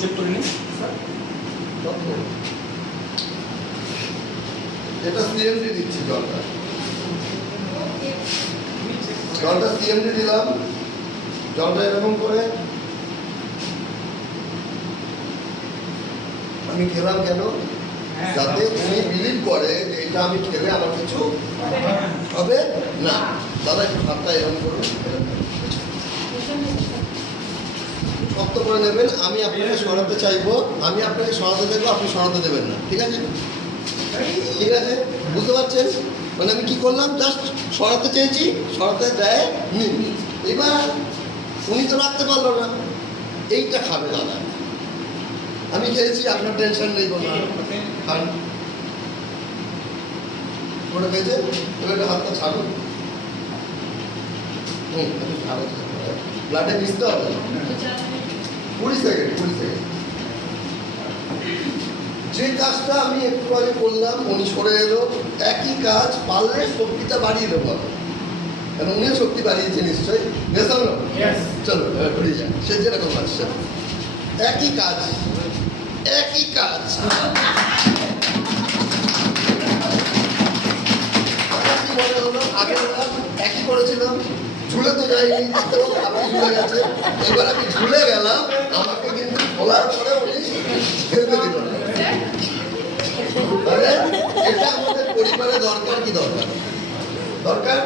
Check করে নিন। এটা সিএমডি দিচ্ছি জলটা সিএমডি দিলাম। জলটা এরকম করে আমি খেলাম কেন? যাতে উনি বিলিভ করে যে এটা আমি খেলে আমার কিছু হবে না। দাদা একটু হাতটা এরকম করুন, শক্ত করে নেবেন। আমি আপনাকে সরাতে চাইবো, আপনি সরাতে দেবেন না। ঠিক আছে? ঠিক আছে, বুঝতে পারছেন? মানে আমি কি করলাম, জাস্ট সরাতে চেয়েছি, সরাতে দেয় নিন। এবার উনি তো রাখতে পারলো না, এইটা খাবে দাদা। আমি খেয়েছি, আপনার টেনশন নেই কোনো। খান ওটা খেয়েছে। এবার একটু হাতটা ছাড়ুন। একটু ছাড়ো, ব্লাডে মিশতে হবে 20 সেকেন্ড। যে কাজটা আমি একটু আগে করলাম, উনি সরে এলো। একই কাজ পারলে শক্তিটা বাড়িয়ে দেবো আমি, কারণ উনিও শক্তি বাড়িয়েছে নিশ্চয়ই। চলো এবার ঘুরে যান, সে যেরকম আসছে। একই কাজ কি মনে হলো? আগে একই করেছিলাম, ঝুলে তো যাইনি, আবার ঝুলে গেছে। এবার আমি ঝুলে গেলাম, আমাকে কিন্তু খোলার পরে উনি ফেলতে দিল না। এটা আমাদের পরিবারে দরকার কি দরকার?